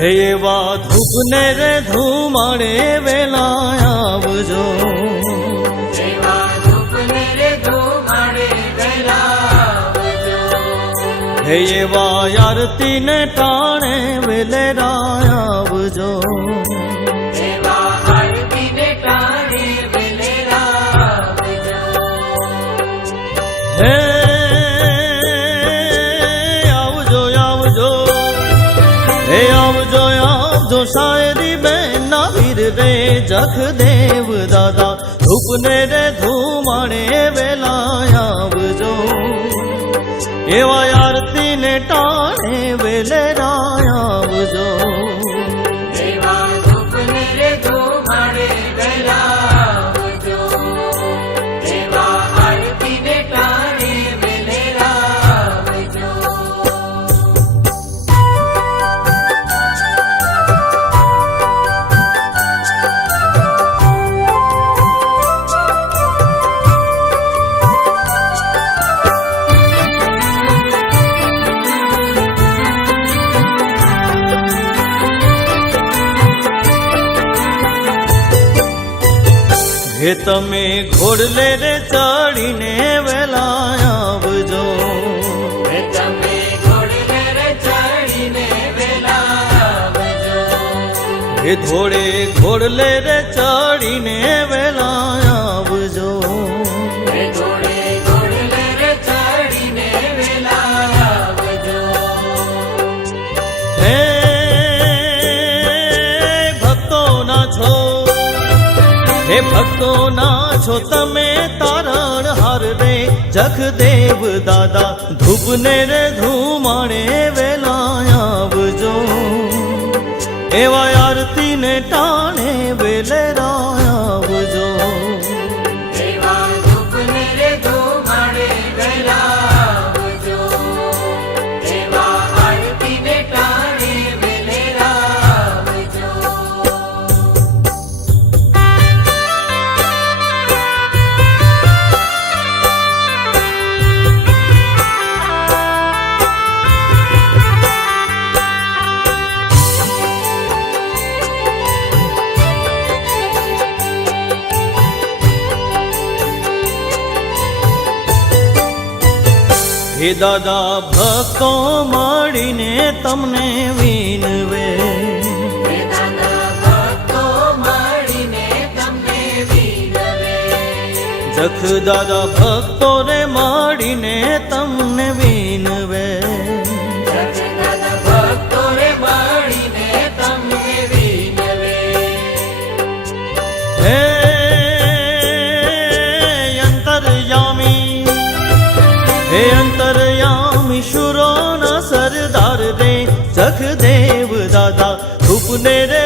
હે એવા ધૂપને રે ધુમાડે વેલા આવજો, હે એવા આરતી ને ટાણે વેલેરા આવજો, હે આવજો આવજો, હે આવજો આવજો શાયરી બેન ના વીર રે જખદેવ દાદા, ધૂપને રે ધુમાડે વેલા આવજો, એવા આરતી ને ટાણે વેલેરા આવજો, હે તમે ઘોડલે રે ચડીને વેલા આવજો, હે તમે ઘોડલે રે ચડીને વેલા આવજો, હે ઘોડે ઘોડલે રે ચડીને વેલા આવજો, હે ઘોડે ઘોડલે રે ચડીને વેલા આવજો, હે ભક્તો ના છો, હે ભક્તો ના છો તમે તારણ હાર રે જખદેવ દાદા, ધૂપને રે ધુમાડે વેલા આવજો, એવા આરતી ને ટાણે વેલેરા આવજો, એવા ધૂપને રે ધુમાડે વેલા આવજો, એવા આરતી ને ટાણે વેલેરા આવજો. હે દાદા ભક્તો મળીને તમને વિનવે, હે દાદા ભક્તો મળીને તમને વિનવે, જખ દાદા ભક્તો રે મળીને તમને વિનવે, જખ દાદા ભક્તો રે મળીને તમને વિનવે, હે અંતરયામી, હે અંતરયામી શુરોના સરદાર રે જખદેવ દાદા, ધૂપને રે